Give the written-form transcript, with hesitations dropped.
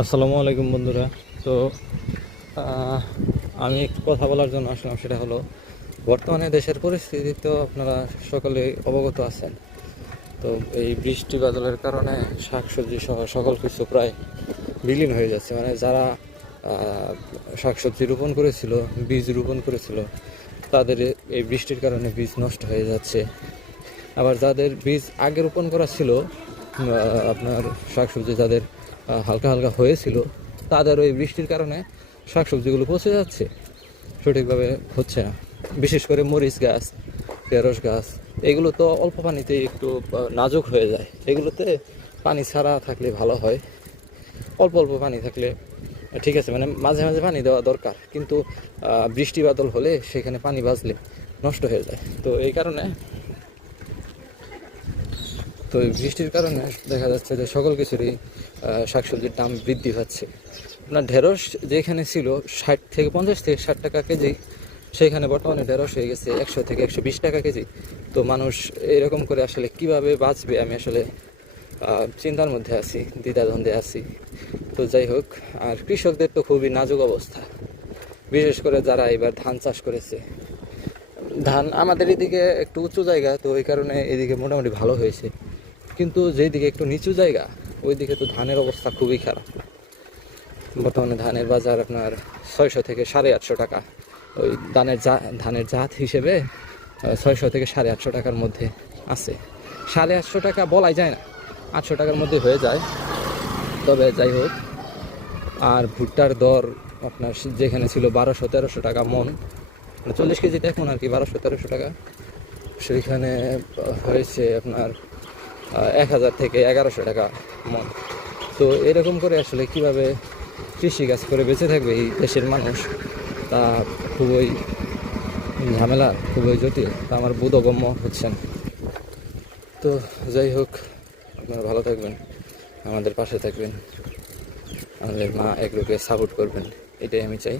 আসসালামু আলাইকুম বন্ধুরা। তো আহ, আমি একটু কথা বলার জন্য আসলাম, সেটা হলো বর্তমানে দেশের পরিস্থিতি তো আপনারা সকলে অবগত আছেন। তো এই বৃষ্টি বাদলের কারণে শাকসবজি সহ সকল কিছু প্রায় বিলীন হয়ে যাচ্ছে। মানে যারা শাকসবজি রোপণ করেছিল, বীজ রোপণ করেছিল, তাদের এই বৃষ্টির কারণে বীজ নষ্ট হয়ে যাচ্ছে। আবার যাদের বীজ আগে রোপণ করা ছিল, আপনার শাকসবজি যাদের হালকা হালকা হয়েছিল, তাদের ওই বৃষ্টির কারণে শাকসবজিগুলো পচে যাচ্ছে, সঠিকভাবে হচ্ছে না। বিশেষ করে মরিচ গাছ, ঢেঁড়স গাছ, এগুলো তো অল্প পানিতেই একটু নাজুক হয়ে যায়। এগুলোতে পানি ছাড়া থাকলে ভালো হয়, অল্প অল্প পানি থাকলে ঠিক আছে, মানে মাঝে মাঝে পানি দেওয়া দরকার, কিন্তু বৃষ্টি বাদল হলে সেখানে পানি বাজলে নষ্ট হয়ে যায়। তো এই কারণে, তো এই বৃষ্টির কারণে দেখা যাচ্ছে যে সকল কিছুরই শাকসবজির দাম বৃদ্ধি পাচ্ছে। আপনার ঢেঁড়স যেখানে ছিল 50 থেকে 60 টাকা কেজি, সেখানে বর্তমানে ঢেঁড়স হয়ে গেছে 100 থেকে 120 টাকা কেজি। তো মানুষ এরকম করে আসলে কিভাবে বাঁচবে, আমি আসলে চিন্তার মধ্যে আছি, দ্বিধাদ্বন্দ্বে আছি। তো যাই হোক, আর কৃষকদের তো খুবই নাজুক অবস্থা, বিশেষ করে যারা এবার ধান চাষ করেছে। ধান আমাদের এদিকে একটু উঁচু জায়গা, তো এই কারণে এদিকে মোটামুটি ভালো হয়েছে, কিন্তু যেদিকে একটু নিচু জায়গা ওইদিকে তো ধানের অবস্থা খুবই খারাপ। বর্তমানে ধানের বাজার আপনার 600 থেকে 850 টাকা। ওই ধানের জাত হিসেবে 600 থেকে 850 টাকার মধ্যে আছে। 850 টাকা বলাই যায় না, 800 টাকার মধ্যে হয়ে যায়। তবে যাই হোক, আর ভুট্টার দর আপনার যেখানে ছিল 1200-1300 টাকা মন, মানে 40 কেজিতে এখন আর কি 1200-1300 টাকা, সেইখানে হয়েছে আপনার 1000 থেকে 1100 টাকা মন। তো এরকম করে আসলে কিভাবে কৃষিকাজ করে বেঁচে থাকবে এই দেশের মানুষ, তা খুবই ঝামেলা, খুবই জটিল, তা আমার বোধগম্য হচ্ছে না। তো যাই হোক, আপনারা ভালো থাকবেন, আমাদের পাশে থাকবেন, আমাদের মা এগুলোকে সাপোর্ট করবেন, এটাই আমি চাই।